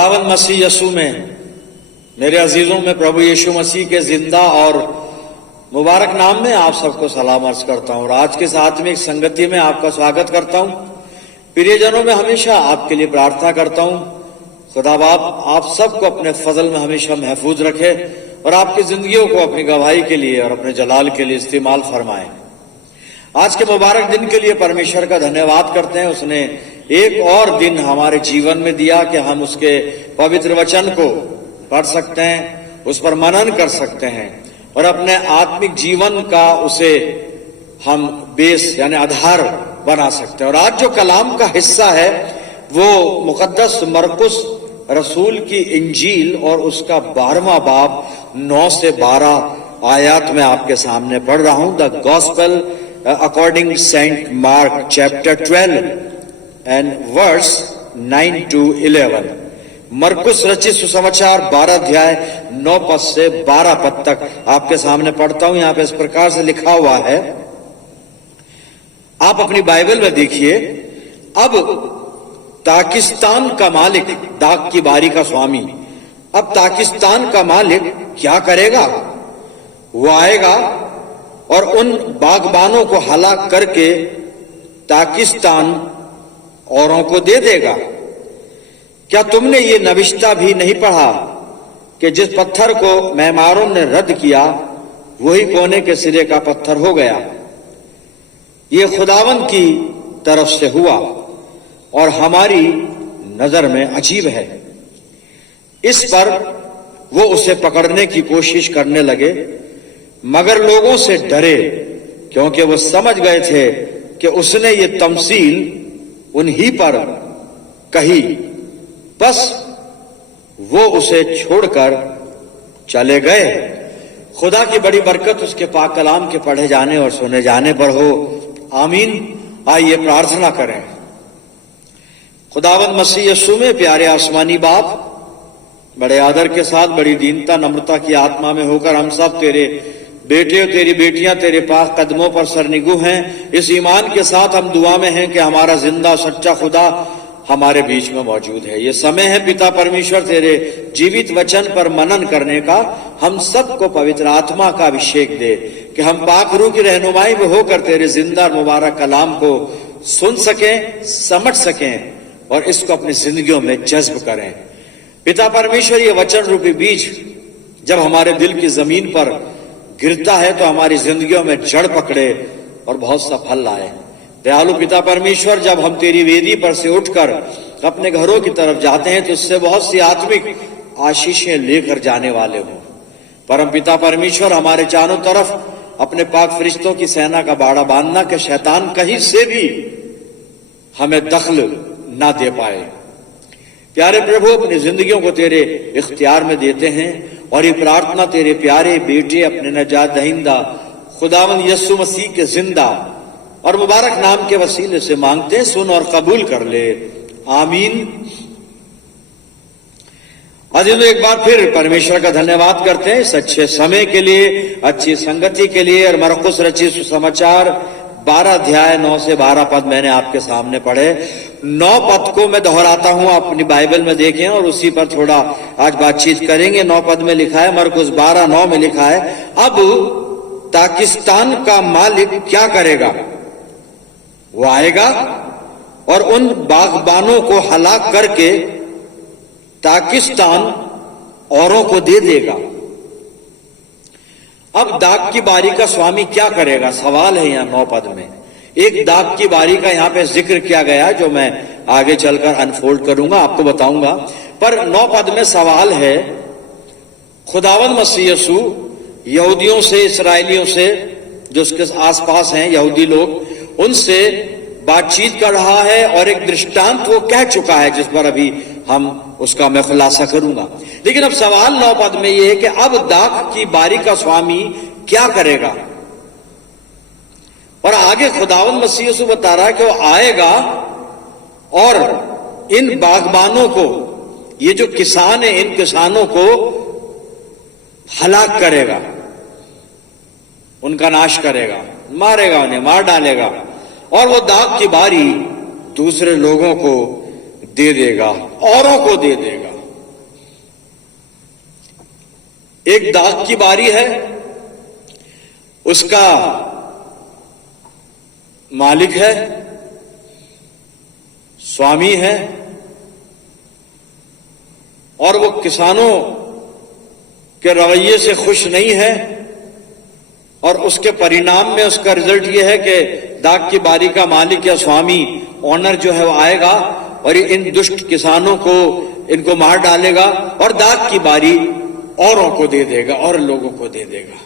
खुदावंद मसीह यसू में मेरे अजीजों में प्रभु यीशु मसीह के जिंदा और मुबारक नाम में आप सबको सलाम अर्ज करता हूं और आज के इस आत्मिक संगति में आपका स्वागत करता हूं। प्रियजनों में हमेशा आपके लिए प्रार्थना करता हूं, खुदा बाप आप सबको अपने फजल में हमेशा महफूज रखे और आपकी जिंदगियों को अपनी गवाही के लिए और अपने जलाल के लिए इस्तेमाल फरमाए। आज के मुबारक दिन के लिए परमेश्वर का धन्यवाद करते हैं। उसने एक और दिन हमारे जीवन में दिया कि हम उसके पवित्र वचन को पढ़ सकते हैं, उस पर मनन कर सकते हैं और अपने आत्मिक जीवन का उसे हम बेस यानी आधार बना सकते हैं। और आज जो कलाम का हिस्सा है वो मुकद्दस मरकुस रसूल की इंजील और उसका 12वां बाब 9 से 12 आयत में आपके सामने पढ़ रहा हूं। The gospel according Saint Mark chapter 12 and verse 9 to 11। मरकुस रचित सुसमाचार 12 अध्याय 9 पद से 12 पद तक आपके सामने पढ़ता हूं। यहां पे इस प्रकार से लिखा हुआ है, आप अपनी बाइबल में देखिए। अब ताकिस्तान का मालिक, दाग की बारी का स्वामी, अब ताकिस्तान का मालिक क्या करेगा? वो आएगा और उन बागबानों को हलाक करके ताकिस्तान औरों को दे देगा। क्या तुमने ये नविश्ता भी नहीं पढ़ा कि जिस पत्थर को मेमारों ने रद्द किया वही कोने के सिरे का पत्थर हो गया? ये खुदावन की तरफ से हुआ और हमारी नजर में अजीब है। इस पर वो उसे पकड़ने की कोशिश करने लगे, मगर लोगों से डरे क्योंकि वो समझ गए थे कि उसने ये तमसील उन्हीं पर कही। बस वो उसे छोड़कर चले गए। खुदा की बड़ी बरकत उसके पाक कलाम के पढ़े जाने और सुने जाने पर हो, आमीन। आइए प्रार्थना करें। खुदावंद मसीह यीशु में प्यारे आसमानी बाप, बड़े आदर के साथ, बड़ी दीनता नम्रता की आत्मा में होकर हम सब तेरे बेटे और तेरी बेटियां तेरे पाक कदमों पर सरनिगू हैं। इस ईमान के साथ हम दुआ में हैं कि हमारा जिंदा सच्चा खुदा हमारे बीच में मौजूद है। ये समय है पिता परमेश्वर तेरे जीवित वचन पर मनन करने का। हम सबको पवित्र आत्मा का अभिषेक दे कि हम पाक रूह की रहनुमाई में होकर तेरे जिंदा मुबारक कलाम को सुन सकें, समझ सकें और इसको अपनी जिंदगियों में जज्ब करें। पिता परमेश्वर, ये वचन रूपी बीज जब हमारे दिल की जमीन पर गिरता है तो हमारी जिंदगियों में जड़ पकड़े और बहुत सा फल लाए। दयालु पिता परमेश्वर, जब हम तेरी वेदी पर से उठकर अपने घरों की तरफ जाते हैं तो उससे बहुत सी आत्मिक आशीषें लेकर जाने वाले हों। परम पिता परमेश्वर, हमारे चारों तरफ अपने पाक फरिश्तों की सेना का बाड़ा बांधना कि शैतान कहीं से भी हमें दखल ना दे पाए। प्यारे प्रभु, अपनी जिंदगियों को तेरे इख्तियार में देते हैं और ये प्रार्थना तेरे प्यारे बेटे अपने नजात दहिंदा खुदावंद यीशु मसीह के जिंदा और मुबारक नाम के वसीले से मांगते हैं। सुन और कबूल कर ले, आमीन। अजीजों, एक बार फिर परमेश्वर का धन्यवाद करते हैं इस अच्छे समय के लिए, अच्छी संगति के लिए। और मरकुस रचित सुसमाचार 12 अध्याय 9 से 12 पद मैंने आपके सामने पढ़े। 9 पद को मैं दोहराता हूं, आप अपनी बाइबल में देखें और उसी पर थोड़ा आज बातचीत करेंगे। 9 पद में लिखा है, मरकुस 12:9 में लिखा है, अब ताकिस्तान का मालिक क्या करेगा? वो आएगा और उन बागबानों को हलाक करके ताकिस्तान औरों को दे देगा। अब दाग की बारी का स्वामी क्या करेगा? सवाल है यहां 9 पद में। एक दाग की बारी का यहां पे जिक्र किया गया जो मैं आगे चलकर अनफोल्ड करूंगा, आपको बताऊंगा। पर 9 पद में सवाल है, खुदावंद मसीह यीशु यहूदियों से, इसराइलियों से जो उसके आसपास हैं यहूदी लोग, उनसे बातचीत कर रहा है और एक दृष्टांत वो कह चुका है जिस पर अभी हम उसका मैं खुलासा करूंगा। लेकिन अब सवाल 9 पद में यह है कि अब दाख की बारी का स्वामी क्या करेगा? और आगे खुदावंद मसीह यीशु बता रहा है कि वो आएगा और इन बागबानों को, ये जो किसान है, इन किसानों को हलाक करेगा, उनका नाश करेगा, मारेगा, उन्हें मार डालेगा और वो दाग की बारी दूसरे लोगों को दे देगा, औरों को दे देगा। एक दाग की बारी है, उसका मालिक है, स्वामी है, और वो किसानों के रवैये से खुश नहीं है, और उसके परिणाम में उसका रिजल्ट ये है कि दाग की बारी का मालिक या स्वामी, ऑनर जो है वो आएगा और इन दुष्ट किसानों को, इनको मार डालेगा और दाग की बारी औरों को दे देगा और लोगों को दे देगा।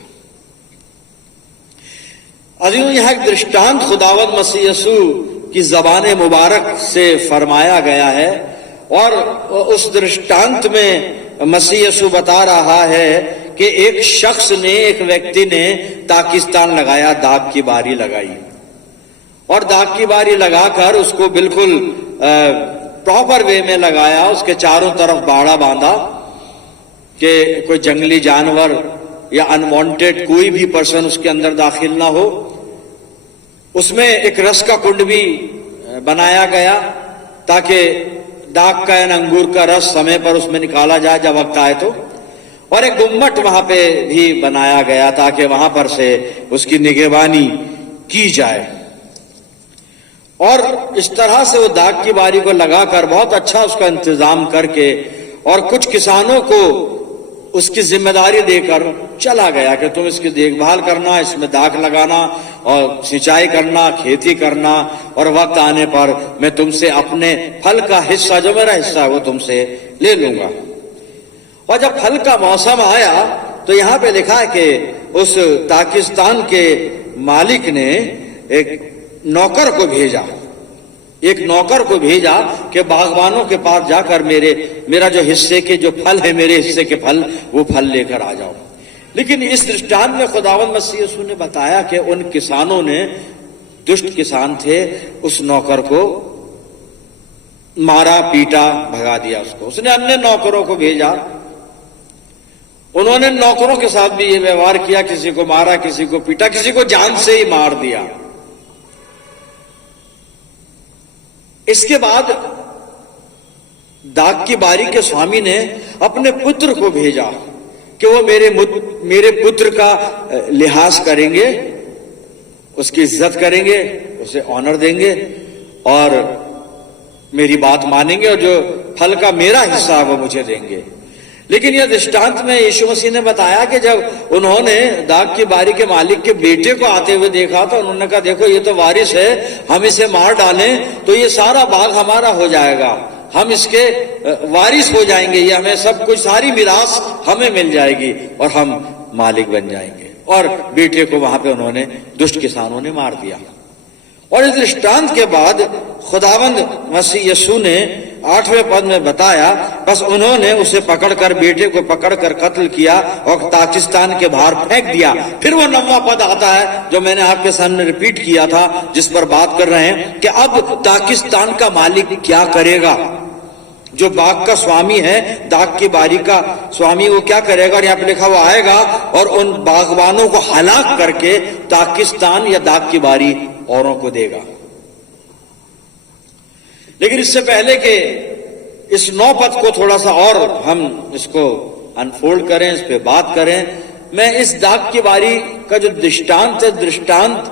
अजीजों, यहां एक दृष्टांत खुदावंद मसीह यसू की ज़बान मुबारक से फरमाया गया है, और उस दृष्टांत में मसीह यसू बता रहा है कि एक शख्स ने, एक व्यक्ति ने ताकिस्तान लगाया, दाग की बारी लगाई, और दाग की बारी लगाकर उसको बिल्कुल प्रॉपर वे में लगाया। उसके चारों तरफ बाड़ा बांधा कि कोई जंगली जानवर या अनवांटेड कोई भी पर्सन उसके अंदर दाखिल ना हो। उसमें एक रस का कुंड भी बनाया गया ताकि दाग का या अंगूर का रस समय पर उसमें निकाला जाए जब वक्त आए तो, और एक गुम्मट वहां पे भी बनाया गया ताकि वहां पर से उसकी निगहबानी की जाए। और इस तरह से वो दाग की बारी को लगाकर बहुत अच्छा उसका इंतजाम करके और कुछ किसानों को उसकी जिम्मेदारी देकर चला गया कि तुम इसकी देखभाल करना, इसमें दाग लगाना और सिंचाई करना, खेती करना, और वक्त आने पर मैं तुमसे अपने फल का हिस्सा, जो मेरा हिस्सा है, वो तुमसे ले लूंगा। और जब फल का मौसम आया तो यहां पे लिखा है कि उस ताकिस्तान के मालिक ने एक नौकर को भेजा, एक नौकर को भेजा कि बागवानों के पास जाकर मेरा जो हिस्से के जो फल है, मेरे हिस्से के फल, वो फल लेकर आ जाओ। लेकिन इस दृष्टांत में खुदावंद मसीह यीशु ने बताया कि उन किसानों ने, दुष्ट किसान थे, उस नौकर को मारा, पीटा, भगा दिया उसको। उसने अन्य नौकरों को भेजा, उन्होंने नौकरों के साथ भी ये व्यवहार किया, किसी को मारा, किसी को पीटा, किसी को जान से ही मार दिया। इसके बाद दाग की बारी के स्वामी ने अपने पुत्र को भेजा कि वो मेरे पुत्र का लिहाज करेंगे, उसकी इज्जत करेंगे, उसे ऑनर देंगे और मेरी बात मानेंगे, और जो फल का मेरा हिस्सा है वो मुझे देंगे। लेकिन यह दृष्टांत में यीशु मसीह ने बताया कि जब उन्होंने दाग की बारी के मालिक के बेटे को आते हुए देखा तो उन्होंने कहा, देखो ये तो वारिस है, हम इसे मार डालें तो ये सारा बाग हमारा हो जाएगा, हम इसके वारिस हो जाएंगे, ये हमें सब कुछ, सारी मिरास हमें मिल जाएगी और हम मालिक बन जाएंगे। और बेटे को वहां पे उन्होंने, दुष्ट किसानों ने मार दिया। और इस दृष्टांत के बाद खुदावंद मसीह यीशु ने 8वें पद में बताया, बस उन्होंने उसे पकड़कर, बेटे को पकड़कर कत्ल किया और ताकिस्तान के बाहर फेंक दिया। फिर वो 9वां पद आता है जो मैंने आपके सामने रिपीट किया था, जिस पर बात कर रहे हैं कि अब ताकिस्तान का मालिक क्या करेगा। जो बाग का स्वामी है, दाग की बारी का स्वामी, वो क्या करेगा। और यहाँ पे लिखा हुआ आएगा और उन बागवानों को हलाक करके ताकिस्तान या दाग की बारी औरों को देगा। लेकिन इससे पहले कि इस 9 पद को थोड़ा सा और हम इसको अनफोल्ड करें, इस पे बात करें, मैं इस दाग की बारी का जो दृष्टांत है, दृष्टांत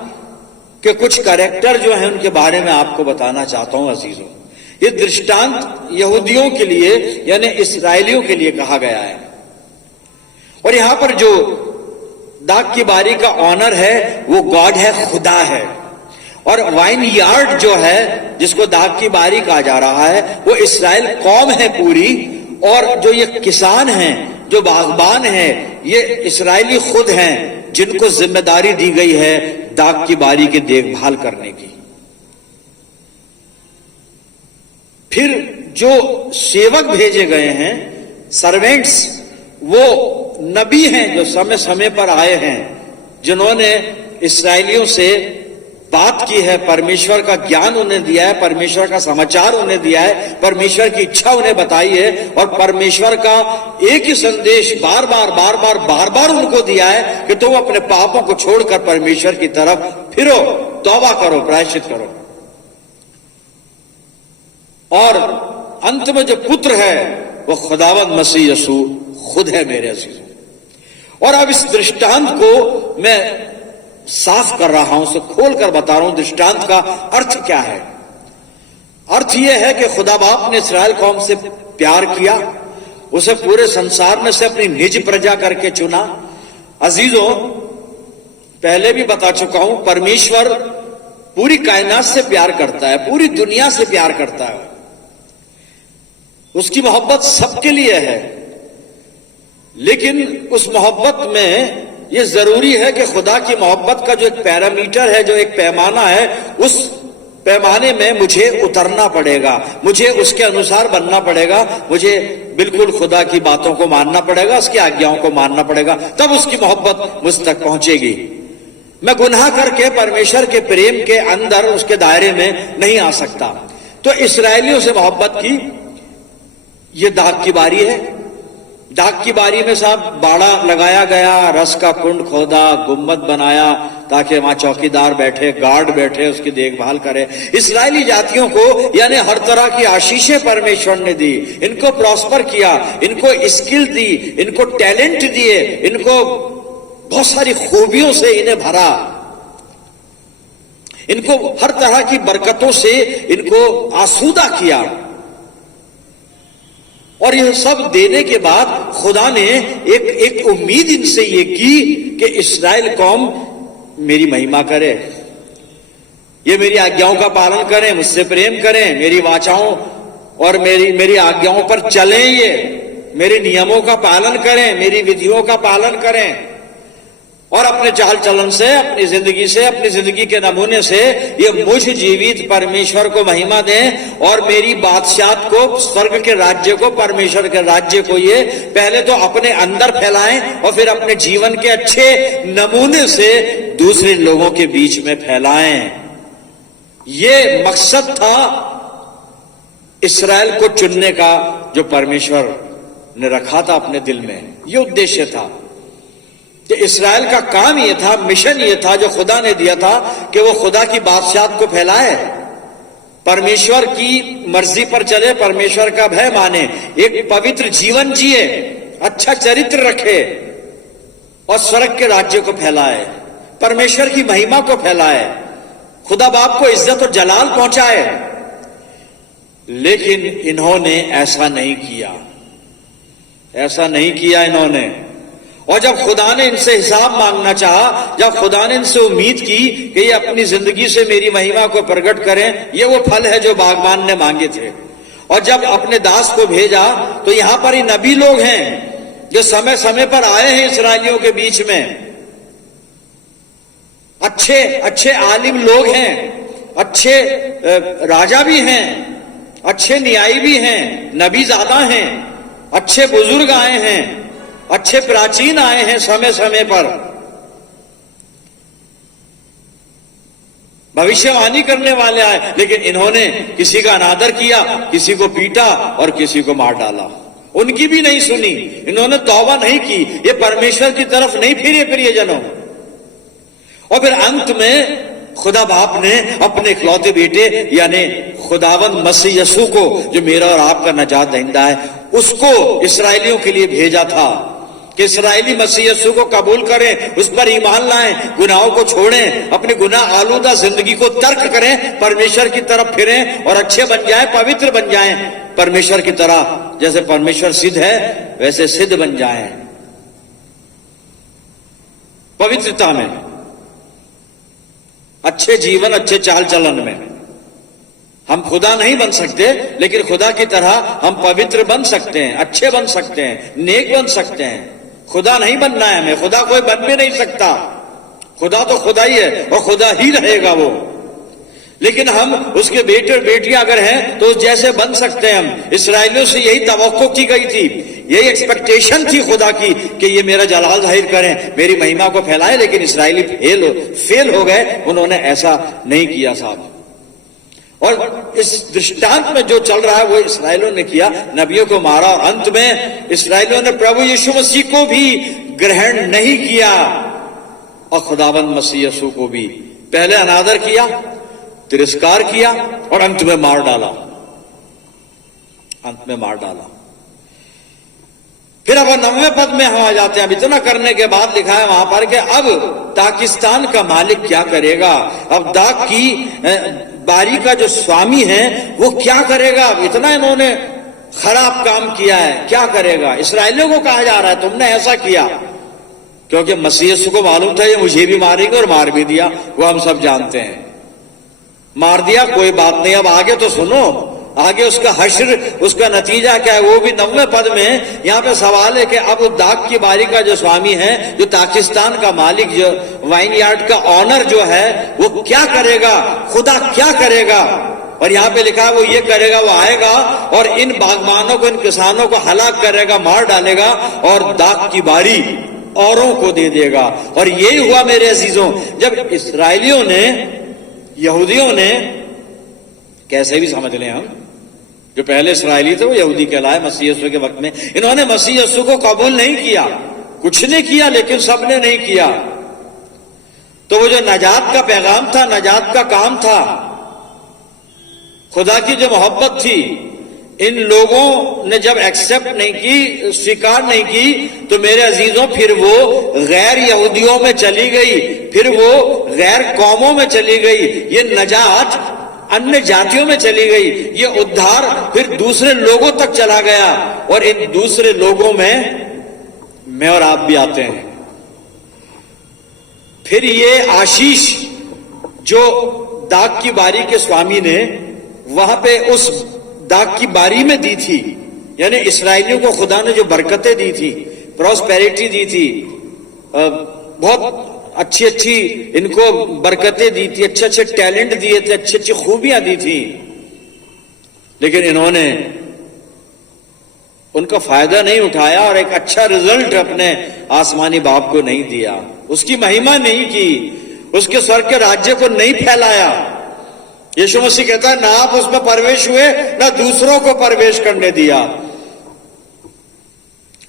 के कुछ कैरेक्टर जो हैं उनके बारे में आपको बताना चाहता हूं अजीजों। ये दृष्टांत यहूदियों के लिए यानी इस्राएलियों के लिए कहा गया है, और यहां पर जो दाग की बारी का ऑनर है वो गॉड है, खुदा है। और वाइन यार्ड जो है जिसको दाग की बारी कहा जा रहा है वो इस्राएल कौम है पूरी, और जो ये किसान हैं, जो बागबान हैं, ये इस्राएली खुद हैं जिनको जिम्मेदारी दी गई है दाग की बारी की देखभाल करने की। फिर जो सेवक भेजे गए हैं, सर्वेंट्स, वो नबी हैं जो समय समय पर आए हैं, जिन्होंने इस्राएलियों से बात की है, परमेश्वर का ज्ञान उन्हें दिया है, परमेश्वर का समाचार उन्हें दिया है, परमेश्वर की इच्छा उन्हें बताई है, और परमेश्वर का एक ही संदेश बार बार उनको दिया है कि तुम अपने पापों को छोड़कर परमेश्वर की तरफ फिरो, तौबा करो, प्रायश्चित करो। और अंत में जो पुत्र है वो खुदावंद मसीह यीशु खुद है मेरे अजीजों। और अब इस दृष्टांत को मैं साफ कर रहा हूं, उसे खोल कर बता रहा हूं दृष्टांत का अर्थ क्या है। अर्थ यह है कि खुदा बाप ने इस्राएल कौम से प्यार किया, उसे पूरे संसार में से अपनी निज प्रजा करके चुना। अजीजों, पहले भी बता चुका हूं, परमेश्वर पूरी कायनात से प्यार करता है, पूरी दुनिया से प्यार करता है। उसकी मोहब्बत सबके लिए है, लेकिन उस मोहब्बत में यह जरूरी है कि खुदा की मोहब्बत का जो एक पैरामीटर है, जो एक पैमाना है, उस पैमाने में मुझे उतरना पड़ेगा, मुझे उसके अनुसार बनना पड़ेगा, मुझे बिल्कुल खुदा की बातों को मानना पड़ेगा, उसकी आज्ञाओं को मानना पड़ेगा, तब उसकी मोहब्बत मुझ तक पहुंचेगी। मैं गुनाह करके परमेश्वर के प्रेम के अंदर, उसके दायरे में नहीं आ सकता। तो इस्राएलियों से मोहब्बत की यह दाग की बारी है। दाग की बारी में साहब बाड़ा लगाया गया, रस का कुंड खोदा, गुम्बद बनाया ताकि वहां चौकीदार बैठे, गार्ड बैठे, उसकी देखभाल करे। इस्राएली जातियों को यानी हर तरह की आशीषें परमेश्वर ने दी, इनको प्रॉस्पर किया, इनको स्किल दी, इनको टैलेंट दिए, इनको बहुत सारी खूबियों से इन्हें भरा, इनको हर तरह की बरकतों से इनको आसूदा किया। और यह सब देने के बाद खुदा ने एक उम्मीद इनसे ये की कि इस्राएल कौम मेरी महिमा करे, ये मेरी आज्ञाओं का पालन करें, मुझसे प्रेम करें, मेरी वाचाओं और मेरी आज्ञाओं पर चलें, ये मेरे नियमों का पालन करें, मेरी विधियों का पालन करें, और अपने चाल चलन से, अपनी जिंदगी के नमूने से ये मुझ जीवित परमेश्वर को महिमा दें और मेरी बादशाहत को, स्वर्ग के राज्य को, परमेश्वर के राज्य को ये पहले तो अपने अंदर फैलाएं और फिर अपने जीवन के अच्छे नमूने से दूसरे लोगों के बीच में फैलाएं। ये मकसद था इस्राएल को चुनने का, जो परमेश्वर ने रखा था अपने दिल में। ये उद्देश्य था कि इस्राएल का काम यह था, मिशन यह था जो खुदा ने दिया था कि वो खुदा की बादशाहत को फैलाए, परमेश्वर की मर्जी पर चले, परमेश्वर का भय माने, एक पवित्र जीवन जिए, अच्छा चरित्र रखे और स्वर्ग के राज्य को फैलाए, परमेश्वर की महिमा को फैलाए, खुदा बाप को इज्जत और जलाल पहुंचाए। लेकिन इन्होंने ऐसा नहीं किया, ऐसा नहीं किया इन्होंने। और जब खुदा ने इनसे हिसाब मांगना चाहा, जब खुदा ने इनसे उम्मीद की कि ये अपनी जिंदगी से मेरी महिमा को प्रकट करें, ये वो फल है जो बागबान ने मांगे थे। और जब अपने दास को भेजा तो यहां पर ये नबी लोग हैं जो समय समय पर आए हैं इस्राएलियों के बीच में, अच्छे अच्छे आलिम लोग हैं, अच्छे राजा भी हैं, अच्छे न्यायी भी हैं, नबी ज्यादा हैं, अच्छे बुजुर्ग आए हैं, अच्छे प्राचीन आए हैं समय समय पर, भविष्यवाणी करने वाले आए, लेकिन इन्होंने किसी का अनादर किया, किसी को पीटा और किसी को मार डाला। उनकी भी नहीं सुनी, इन्होंने तौबा नहीं की, ये परमेश्वर की तरफ नहीं फिरे प्रियजनों। और फिर अंत में खुदा बाप ने अपने इकलौते बेटे यानी खुदावंद मसीह यीशु को, जो मेरा और आपका नजात दहिंदा है, उसको इस्राएलियों के लिए भेजा था कि इस्राएली मसीह यीशु को कबूल करें, उस पर ईमान लाएं, गुनाहों को छोड़ें, अपनी गुनाह आलूदा जिंदगी को तर्क करें, परमेश्वर की तरफ फिरें और अच्छे बन जाएं, पवित्र बन जाएं, परमेश्वर की तरह। जैसे परमेश्वर सिद्ध है वैसे सिद्ध बन जाएं, पवित्रता में, अच्छे जीवन, अच्छे चाल चलन में। हम खुदा नहीं बन सकते, लेकिन खुदा की तरह हम पवित्र बन सकते हैं, अच्छे बन सकते हैं, नेक बन सकते हैं। खुदा नहीं बनना है हमें, खुदा कोई बन भी नहीं सकता, खुदा तो खुदा ही है और खुदा ही रहेगा वो। लेकिन हम उसके बेटे और बेटियां अगर हैं तो जैसे बन सकते हैं हम। इस्राएलियों से यही तवक्को की गई थी, यही एक्सपेक्टेशन थी खुदा की कि ये मेरा जलाल जाहिर करें, मेरी महिमा को फैलाएं। लेकिन इस्राएली फेल हो गए, उन्होंने ऐसा नहीं किया साहब। और इस दृष्टांत में जो चल रहा है वो इस्राएलियों ने किया, नबियों को मारा और अंत में इस्राएलियों ने प्रभु यीशु मसीह को भी ग्रहण नहीं किया और खुदावंद मसीह यीशु को भी पहले अनादर किया, तिरस्कार किया और अंत में मार डाला, अंत में मार डाला। फिर अब वो 90 पद में हम आ जाते हैं। अब इतना करने के बाद लिखा है वहां पर कि अब पाकिस्तान का मालिक क्या करेगा, अब दाग की बारी का जो स्वामी है वो क्या करेगा। अब इतना इन्होंने खराब काम किया है, क्या करेगा। इसराइलियों को कहा जा रहा है तुमने ऐसा किया, क्योंकि मसीह को मालूम था ये मुझे भी मारेंगे, और मार भी दिया, वो हम सब जानते हैं। मार दिया, कोई बात नहीं। अब आगे तो सुनो, आगे उसका हश्र, उसका नतीजा क्या है, वो भी 90 पद में। यहां पे सवाल है कि अब दाग की बारी का जो स्वामी है, जो पाकिस्तान का मालिक, जो वाइन यार्ड का ऑनर जो है, वो क्या करेगा, खुदा क्या करेगा। और यहां पे लिखा है वो ये करेगा, वो आएगा और इन बागबानों को, इन किसानों को हलाक करेगा, मार डालेगा, और दाग की बारी औरों को दे देगा। और यही हुआ मेरे अजीजों, जब इसराइलियों ने, यहूदियों ने, कैसे भी समझ लें हम, जो पहले इसराइली थे वो यहूदी कहलाए मसीह यीशु के वक्त में, इन्होंने मसीह यीशु को कबूल नहीं किया। कुछ ने किया लेकिन सबने नहीं किया। तो वो जो नजात का पैगाम था, नजात का काम था, खुदा की जो मोहब्बत थी, इन लोगों ने जब एक्सेप्ट नहीं की, स्वीकार नहीं की, तो मेरे अजीजों फिर वो गैर यहूदियों में चली गई, फिर वो गैर कौमों में चली गई, ये नजात अन्य जातियों में चली गई, ये उद्धार फिर दूसरे लोगों तक चला गया। और इन दूसरे लोगों में मैं और आप भी आते हैं। फिर ये आशीष जो दाग की बारी के स्वामी ने वहां पे उस दाग की बारी में दी थी, यानी इसराइलियों को खुदा ने जो बरकतें दी थी, प्रॉस्पेरिटी दी थी, बहुत अच्छी अच्छी इनको बरकतें दी थी, अच्छे अच्छे टैलेंट दिए थे, अच्छी अच्छी खूबियां दी थी, लेकिन इन्होंने उनका फायदा नहीं उठाया और एक अच्छा रिजल्ट अपने आसमानी बाप को नहीं दिया, उसकी महिमा नहीं की, उसके स्वर्ग के राज्य को नहीं फैलाया। यीशु मसीह कहता है ना आप उसमें प्रवेश हुए, ना दूसरों को प्रवेश करने दिया।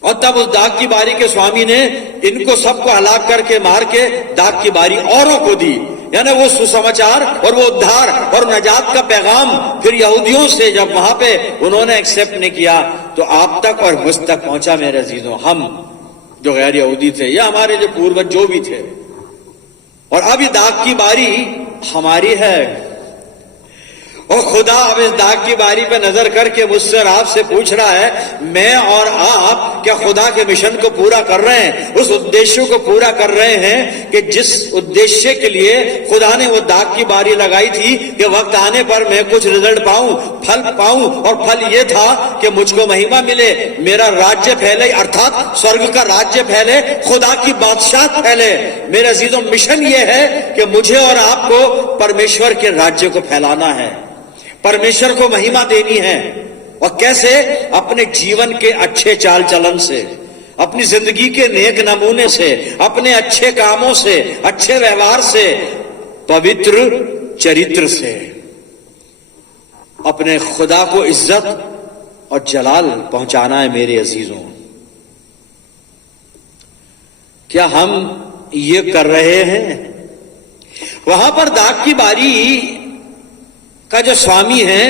और तब उस दाग की बारी के स्वामी ने इनको सबको हलाक करके, मार के, दाग की बारी औरों को दी। यानी वो सुसमाचार और वो उद्धार और नजात का पैगाम फिर यहूदियों से जब वहां पे उन्होंने एक्सेप्ट नहीं किया, तो आप तक और मुझ तक पहुंचा मेरे अजीजों। हम जो गैर यहूदी थे या हमारे जो पूर्वज जो भी थे, और अब ये दाग की बारी हमारी है। और खुदा अब इस दाग की बारी पे नजर करके मुझसे और आपसे पूछ रहा है, मैं और आप क्या खुदा के मिशन को पूरा कर रहे हैं, उस उद्देश्य को पूरा कर रहे हैं कि जिस उद्देश्य के लिए खुदा ने वो दाग की बारी लगाई थी कि वक्त आने पर मैं कुछ रिजल्ट पाऊं, फल पाऊं। और फल ये था कि मुझको महिमा मिले, मेरा राज्य फैले, अर्थात स्वर्ग का राज्य फैले, खुदा की बादशाह फैले। मेरे अजीजों, मिशन ये है कि मुझे और आपको परमेश्वर के राज्य को फैलाना है, परमेश्वर को महिमा देनी है। और कैसे? अपने जीवन के अच्छे चाल चलन से, अपनी जिंदगी के नेक नमूने से, अपने अच्छे कामों से, अच्छे व्यवहार से, पवित्र चरित्र से अपने खुदा को इज्जत और जलाल पहुंचाना है। मेरे अजीजों, क्या हम ये कर रहे हैं? वहां पर दाग की बारी का जो स्वामी है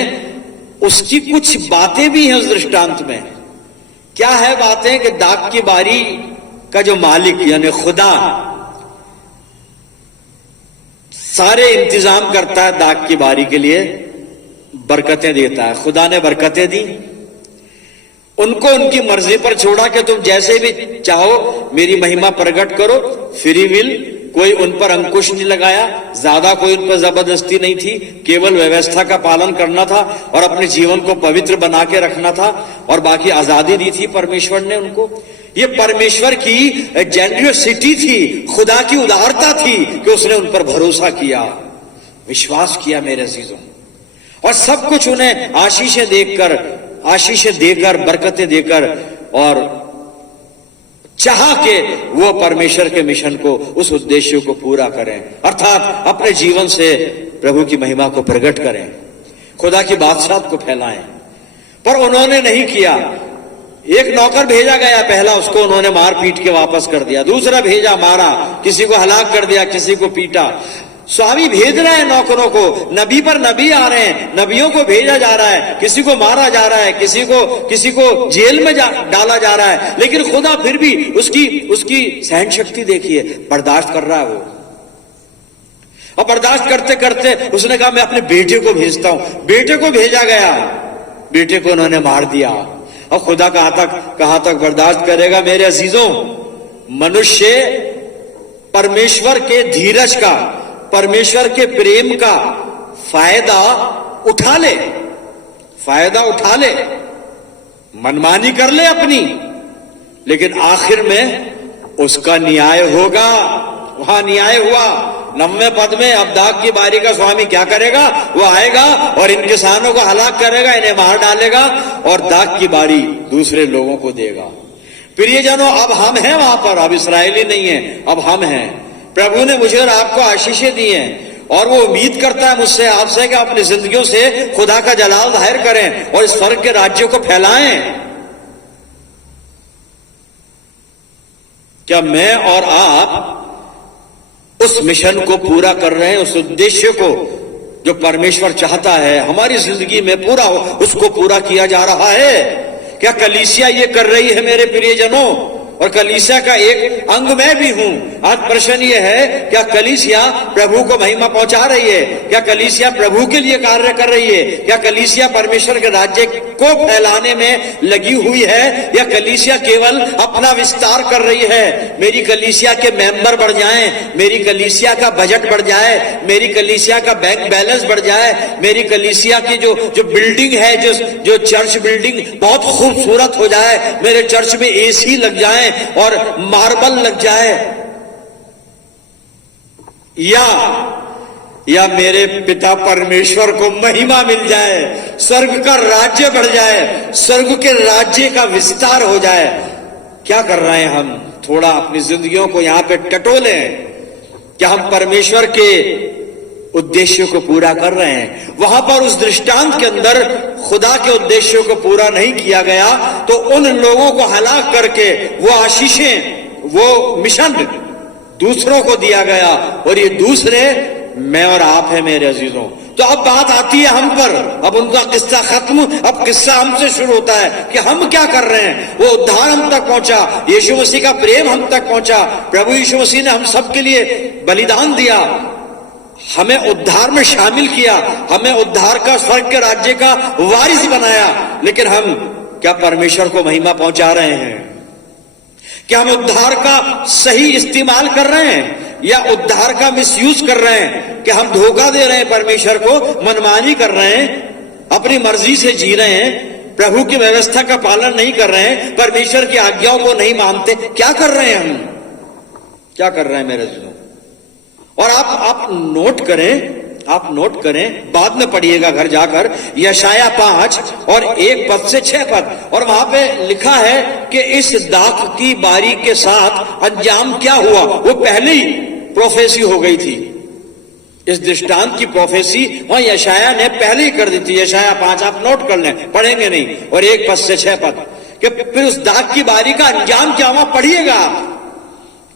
उसकी कुछ बातें भी हैं उस दृष्टांत में। क्या है बातें? कि दाग की बारी का जो मालिक यानी खुदा सारे इंतजाम करता है, दाग की बारी के लिए बरकतें देता है। खुदा ने बरकतें दी, उनको उनकी मर्जी पर छोड़ा कि तुम जैसे भी चाहो मेरी महिमा प्रकट करो। फ्री विल, कोई उन पर अंकुश नहीं लगाया, ज्यादा कोई उन पर जबरदस्ती नहीं थी, केवल व्यवस्था का पालन करना था और अपने जीवन को पवित्र बना के रखना था, और बाकी आजादी दी थी परमेश्वर ने उनको। ये परमेश्वर की जेन्युइनिटी थी, खुदा की उदारता थी कि उसने उन पर भरोसा किया, विश्वास किया मेरे अजीजों। और सब कुछ उन्हें आशीषें देकर, बरकतें देकर, और चाहा के वो परमेश्वर के मिशन को, उस उद्देश्य को पूरा करें, अर्थात अपने जीवन से प्रभु की महिमा को प्रकट करें, खुदा की बादशाह को फैलाएं। पर उन्होंने नहीं किया। एक नौकर भेजा गया पहला, उसको उन्होंने मार पीट के वापस कर दिया। दूसरा भेजा, मारा, किसी को हलाक कर दिया, किसी को पीटा। स्वामी भेज रहे हैं नौकरों को, नबी पर नबी आ रहे हैं, नबियों को भेजा जा रहा है, किसी को मारा जा रहा है, किसी को जेल में डाला जा रहा है, लेकिन खुदा फिर भी उसकी सहन शक्ति देखिए, बर्दाश्त कर रहा है वो। और बर्दाश्त करते करते उसने कहा मैं अपने बेटे को भेजता हूं। बेटे को भेजा गया, बेटे को उन्होंने मार दिया। और खुदा कहां तक बर्दाश्त करेगा मेरे अजीजों? मनुष्य परमेश्वर के धीरज का, परमेश्वर के प्रेम का फायदा उठा ले, मनमानी कर ले अपनी, लेकिन आखिर में उसका न्याय होगा। वहां न्याय हुआ 90वें पद में। अब दाग की बारी का स्वामी क्या करेगा? वो आएगा और इन किसानों को हलाक करेगा, इन्हें मार डालेगा और दाग की बारी दूसरे लोगों को देगा। प्रियजनों, अब हम हैं वहां पर, अब इस्राएली नहीं है, अब हम हैं। प्रभु ने मुझे और आपको आशीषें दी हैं और वो उम्मीद करता है मुझसे, आपसे कि अपनी जिंदगियों से खुदा का जलाल जाहिर करें और इस स्वर्ग के राज्य को फैलाएं। क्या मैं और आप उस मिशन को पूरा कर रहे हैं, उस उद्देश्य को जो परमेश्वर चाहता है हमारी जिंदगी में पूरा हो, उसको पूरा किया जा रहा है? क्या कलीसिया ये कर रही है मेरे प्रियजनों? और कलीसिया का एक अंग मैं भी हूं। आज प्रश्न ये है, क्या कलीसिया प्रभु को महिमा पहुंचा रही है? क्या कलीसिया प्रभु के लिए कार्य कर रही है? क्या कलीसिया परमेश्वर के राज्य को फैलाने में लगी हुई है, या कलीसिया केवल अपना विस्तार कर रही है? मेरी कलीसिया के मेंबर बढ़ जाएं, मेरी कलीसिया का बजट बढ़ जाए, मेरी कलीसिया का बैंक बैलेंस बढ़ जाए, मेरी कलीसिया की जो बिल्डिंग है, जो चर्च बिल्डिंग बहुत खूबसूरत हो जाए, मेरे चर्च में एसी लग जाए और मार्बल लग जाए, या मेरे पिता परमेश्वर को महिमा मिल जाए, स्वर्ग का राज्य बढ़ जाए, स्वर्ग के राज्य का विस्तार हो जाए। क्या कर रहे हैं हम? थोड़ा अपनी जिंदगियों को यहां पे टटोलें। क्या हम परमेश्वर के उद्देश्यों को पूरा कर रहे हैं? वहां पर उस दृष्टांत के अंदर खुदा के उद्देश्यों को पूरा नहीं किया गया, तो उन लोगों को हलाक करके वो आशीषें, वो मिशन दूसरों को दिया गया, और ये दूसरे मैं और आप है मेरे अजीजों। तो अब बात आती है हम पर, अब उनका किस्सा खत्म, अब किस्सा हमसे शुरू होता है कि हम क्या कर रहे हैं। वो उद्धार हम तक पहुंचा, यीशु मसीह का प्रेम हम तक पहुंचा, प्रभु यीशु मसीह ने हम सब के लिए बलिदान दिया, हमें उद्धार में शामिल किया, हमें उद्धार का, स्वर्ग के राज्य का वारिस बनाया, लेकिन हम क्या परमेश्वर को महिमा पहुंचा रहे हैं? क्या हम उद्धार का सही इस्तेमाल कर रहे हैं, या उद्धार का मिसयूज कर रहे हैं? कि हम धोखा दे रहे हैं परमेश्वर को, मनमानी कर रहे हैं, अपनी मर्जी से जी रहे हैं, प्रभु की व्यवस्था का पालन नहीं कर रहे हैं, परमेश्वर की आज्ञाओं को नहीं मानते? क्या कर रहे हैं हम? क्या कर रहे हैं मेरे दोस्तों? और आप नोट करें, बाद में पढ़िएगा घर जाकर, यशाया 5 और 1 पद से 6 पद, और वहां पे लिखा है कि इस दाख की बारी के साथ अंजाम क्या हुआ। वो पहले ही प्रोफेसी हो गई थी, इस दृष्टांत की प्रोफेसी वहां यशाया ने पहले ही कर दी थी। यशाया 5 आप नोट कर लें, पढ़ेंगे नहीं, और 1 पद से 6 पद, कि फिर उस दाख की बारी का अंजाम क्या हुआ, पढ़िएगा।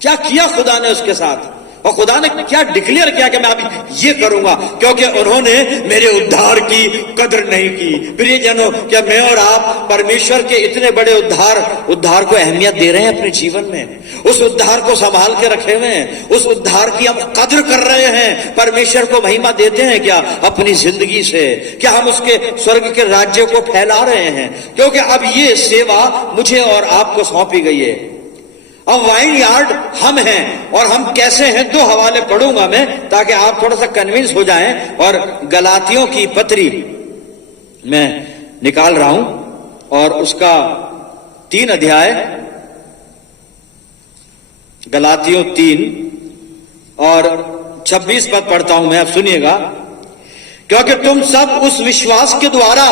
क्या किया खुदा ने उसके साथ, और खुदा ने क्या डिक्लेयर किया कि मैं अभी ये करूंगा, क्योंकि उन्होंने मेरे उद्धार की कदर नहीं की। प्रियजनों, क्या मैं और आप परमेश्वर के इतने बड़े उद्धार को अहमियत दे रहे हैं अपने जीवन में? उस उद्धार को संभाल के रखे हुए हैं, उस उद्धार की हम कदर कर रहे हैं, परमेश्वर को महिमा देते हैं क्या अपनी जिंदगी से? क्या हम उसके स्वर्ग के राज्य को फैला रहे हैं? क्योंकि अब ये सेवा मुझे और आपको सौंपी गई है। अब वाइन यार्ड हम हैं, और हम कैसे हैं 2 हवाले पढ़ूंगा मैं, ताकि आप थोड़ा सा कन्विंस हो जाएं। और गलातियों की पत्री मैं निकाल रहा हूं, और उसका 3 अध्याय, गलातियों 3 और 26 पद पढ़ता हूं मैं, अब सुनिएगा। क्योंकि तुम सब उस विश्वास के द्वारा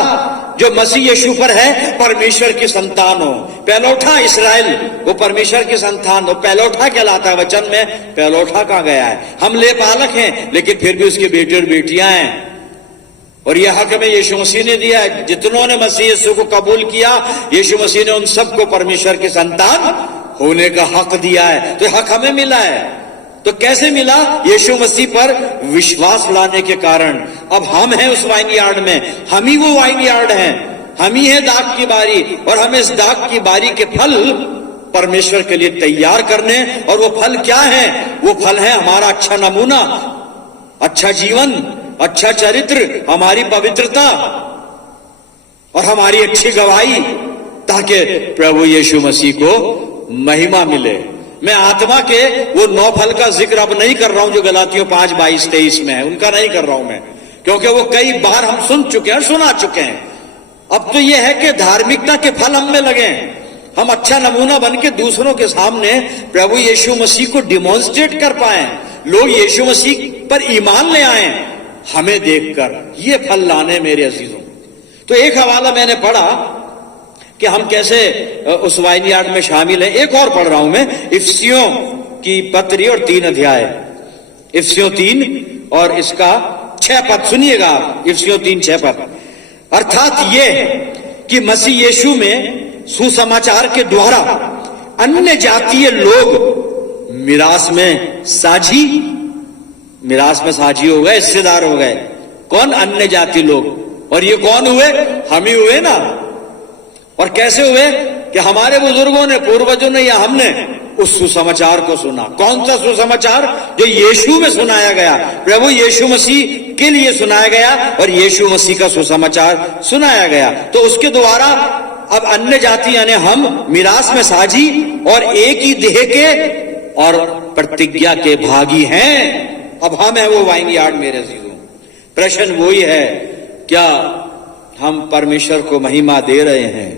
जो मसीह यीशु पर है परमेश्वर की संतान हो। पहलौठा इस्राएल वो परमेश्वर की संतान हो, पहलौठा कहलाता है वचन में। पहलौठा कहां गया है? हम लेपालक हैं, लेकिन फिर भी उसके बेटे और बेटियां हैं, और यह हक हमें यीशु मसीह ने दिया है। जितनों ने मसीह यीशु को कबूल किया, यीशु मसीह ने उन सबको परमेश्वर की संतान होने का हक दिया है। तो हक हमें मिला है। तो कैसे मिला? यीशु मसीह पर विश्वास लाने के कारण। अब हम हैं उस वाइन यार्ड में, हम ही वो वाइन यार्ड हैं, हम ही है दाख की बारी, और हमें इस दाख की बारी के फल परमेश्वर के लिए तैयार करने। और वो फल क्या है? वो फल है हमारा अच्छा नमूना, अच्छा जीवन, अच्छा चरित्र, हमारी पवित्रता और हमारी अच्छी गवाही, ताकि प्रभु यीशु मसीह को महिमा मिले। मैं आत्मा के वो 9 फल का जिक्र अब नहीं कर रहा हूं जो गलातियों 5:22-23 में है, उनका नहीं कर रहा हूं मैं, क्योंकि वो कई बार हम सुन चुके हैं, सुना चुके हैं। अब तो ये है कि धार्मिकता के फल हम में लगे, हम अच्छा नमूना बन के दूसरों के सामने प्रभु यीशु मसीह को डिमॉन्स्ट्रेट कर पाए, लोग यीशु मसीह पर ईमान ले आए हमें देखकर। ये फल लाने मेरे अजीजों। तो एक हवाला मैंने पढ़ा कि हम कैसे उस वाइन यार्ड में शामिल हैं। एक और पढ़ रहा हूं मैं, इफिसियों की पत्री और 3 अध्याय, इफिसियों 3 और इसका 6 पद सुनिएगा आप। इफिसियों 3:6 पद, अर्थात ये कि मसीह यीशु में सुसमाचार के द्वारा अन्य जातीय लोग मिरास में साझी हो गए, हिस्सेदार हो गए। कौन? अन्य जाति लोग। और ये कौन हुए? हम ही हुए ना। और कैसे हुए? कि हमारे बुजुर्गों ने, पूर्वजों ने या हमने उस सुसमाचार को सुना। कौन सा सुसमाचार? जो यीशु में सुनाया गया, प्रभु यीशु मसीह के लिए सुनाया गया और यीशु मसीह का सुसमाचार सुनाया गया। तो उसके द्वारा अब अन्य जाति यानी हम मिरास में साझी और एक ही देह के और प्रतिज्ञा के भागी हैं। अब हम हैं वो वाइन यार्ड मेरे अजीजों। प्रश्न वही है, क्या हम परमेश्वर को महिमा दे रहे हैं?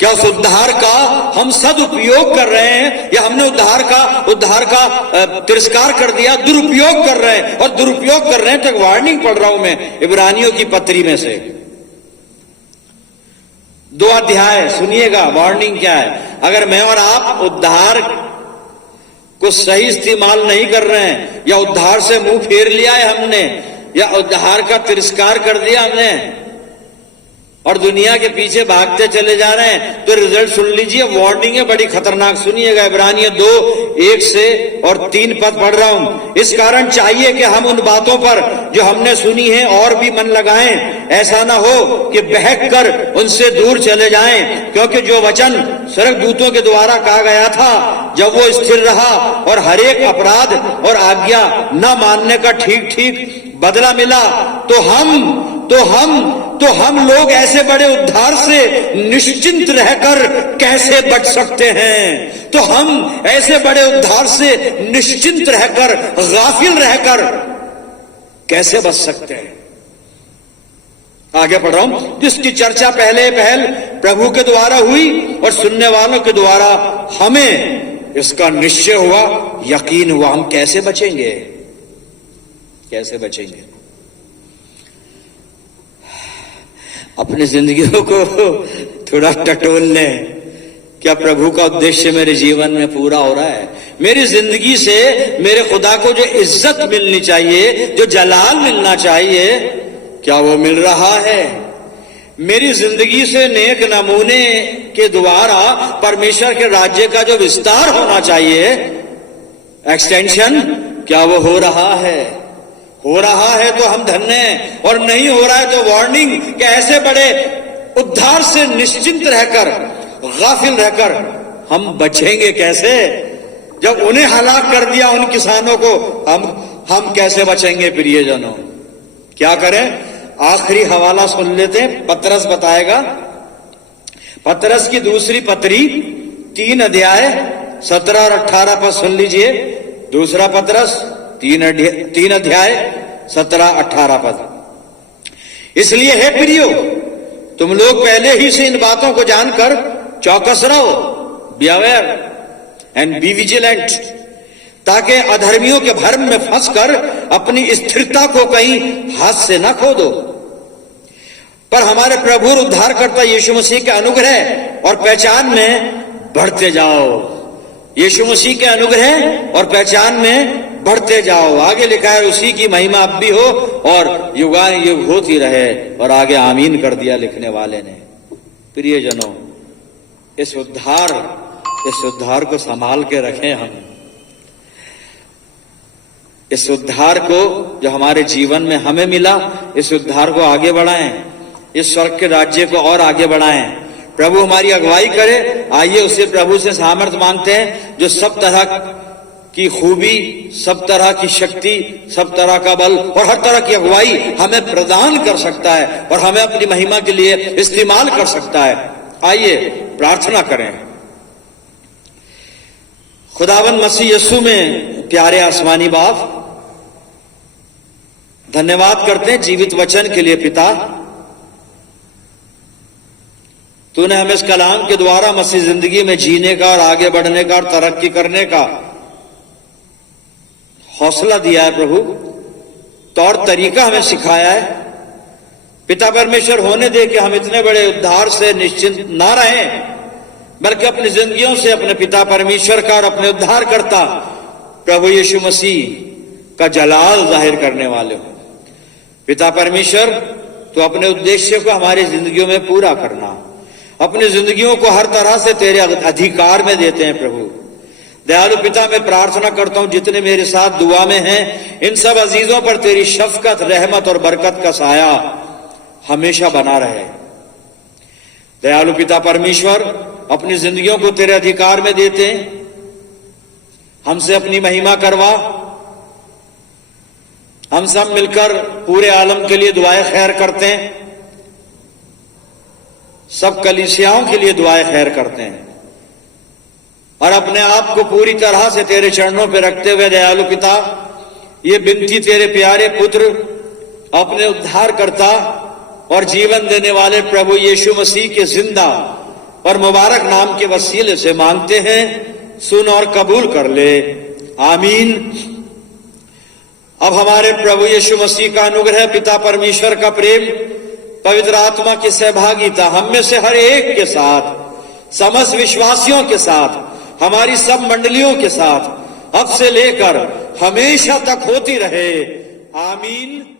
क्या उस उद्धार का हम सदुपयोग कर रहे हैं, या हमने उद्धार का तिरस्कार कर दिया, दुरुपयोग कर रहे हैं? और दुरुपयोग कर रहे हैं तो एक वार्निंग पढ़ रहा हूं मैं इब्रानियों की पत्री में से 2 अध्याय, सुनिएगा वार्निंग क्या है। अगर मैं और आप उद्धार को सही इस्तेमाल नहीं कर रहे हैं, या उद्धार से मुंह फेर लिया है हमने, या उद्धार का तिरस्कार कर दिया हमने और दुनिया के पीछे भागते चले जा रहे हैं, तो रिजल्ट सुन लीजिए। वार्निंग है बड़ी खतरनाक, सुनिएगा। इब्रानियों 2:1 से और 3 पद पढ़ रहा हूं। इस कारण चाहिए कि हम उन बातों पर जो हमने सुनी है और भी मन लगाएं, ऐसा ना हो कि बहक कर उनसे दूर चले जाएं। क्योंकि जो वचन स्वर्गदूतों के द्वारा कहा गया था, जब वो स्थिर रहा और हर एक अपराध और आज्ञा न मानने का ठीक ठीक बदला मिला, तो हम लोग ऐसे बड़े उद्धार से निश्चिंत रहकर कैसे बच सकते हैं? तो हम ऐसे बड़े उद्धार से निश्चिंत रहकर, गाफिल रहकर कैसे बच सकते हैं? आगे पढ़ रहा हूं, जिसकी चर्चा पहले प्रभु के द्वारा हुई और सुनने वालों के द्वारा हमें इसका निश्चय हुआ, यकीन हुआ। हम कैसे बचेंगे? कैसे बचेंगे? अपनी जिंदगियों को थोड़ा टटोल लें। क्या प्रभु का उद्देश्य मेरे जीवन में पूरा हो रहा है? मेरी जिंदगी से मेरे खुदा को जो इज्जत मिलनी चाहिए, जो जलाल मिलना चाहिए, क्या वो मिल रहा है? मेरी जिंदगी से नेक नमूने के द्वारा परमेश्वर के राज्य का जो विस्तार होना चाहिए, एक्सटेंशन, क्या वो हो रहा है? हो रहा है तो हम धन्य हैं, और नहीं हो रहा है तो वार्निंग कि ऐसे बड़े उद्धार से निश्चिंत रहकर, गाफिल रहकर हम बचेंगे कैसे? जब उन्हें हलाक कर दिया उन किसानों को, हम कैसे बचेंगे प्रियजनों? क्या करें? आखिरी हवाला सुन लेते हैं, पतरस बताएगा। पतरस की दूसरी पत्री 3 अध्याय 17 और 18 पर सुन लीजिए। दूसरा पतरस 3 अध्याय 17-18 पद। इसलिए हे प्रियो, तुम लोग पहले ही से इन बातों को जानकर चौकस रहो, be aware and be vigilant, ताकि अधर्मियों के भ्रम में फंसकर अपनी स्थिरता को कहीं हाथ से न खो दो, पर हमारे प्रभु और उद्धारकर्ता यीशु मसीह के अनुग्रह और पहचान में बढ़ते जाओ। यीशु मसीह के अनुग्रह और पहचान में बढ़ते जाओ। आगे लिखा है, उसी की महिमा अब भी हो और युगानुयुग होती रहे। और आगे आमीन कर दिया लिखने वाले ने। प्रियजनों, इस उद्धार को संभाल के रखें हम। इस उद्धार को जो हमारे जीवन में हमें मिला, इस उद्धार को आगे बढ़ाएं, इस स्वर्ग के राज्य को और आगे बढ़ाएं। प्रभु हमारी अगुवाई करे। आइए उससे प्रभु से सामर्थ्य मांगते हैं जो सब तरह की खूबी, सब तरह की शक्ति, सब तरह का बल और हर तरह की अगुवाई हमें प्रदान कर सकता है और हमें अपनी महिमा के लिए इस्तेमाल कर सकता है। आइए प्रार्थना करें। खुदावन मसीह यीशु में प्यारे आसमानी बाप, धन्यवाद करते हैं जीवित वचन के लिए पिता। तूने हमें इस कलाम के द्वारा मसीह जिंदगी में जीने का और आगे बढ़ने का और तरक्की करने का हौसला दिया है प्रभु, तौर तरीका हमें सिखाया है। पिता परमेश्वर, होने दे कि हम इतने बड़े उद्धार से निश्चिंत ना रहें, बल्कि अपनी जिंदगियों से अपने पिता परमेश्वर का और अपने उद्धार करता प्रभु यीशु मसीह का जलाल जाहिर करने वाले हो। पिता परमेश्वर, तो अपने उद्देश्य को हमारी जिंदगियों में पूरा करना, अपनी जिंदगियों को हर तरह से तेरे अधिकार में देते हैं प्रभु। दयालु पिता, मैं प्रार्थना करता हूं जितने मेरे साथ दुआ में हैं, इन सब अजीजों पर तेरी शफकत, रहमत और बरकत का साया हमेशा बना रहे। दयालु पिता परमेश्वर, अपनी जिंदगियों को तेरे अधिकार में देते हैं, हमसे अपनी महिमा करवा। हम सब मिलकर पूरे आलम के लिए दुआएं खैर करते हैं, सब कलीसियाओं के लिए दुआएं खैर करते हैं और अपने आप को पूरी तरह से तेरे चरणों पर रखते हुए दयालु पिता, ये विनती तेरे प्यारे पुत्र, अपने उद्धार करता और जीवन देने वाले प्रभु यीशु मसीह के जिंदा और मुबारक नाम के वसीले से मांगते हैं। सुन और कबूल कर ले, आमीन। अब हमारे प्रभु यीशु मसीह का अनुग्रह, पिता परमेश्वर का प्रेम, पवित्र आत्मा की सहभागिता हम में से हर एक के साथ, समस्त विश्वासियों के साथ, हमारी सब मंडलियों के साथ अब से लेकर हमेशा तक होती रहे, आमीन।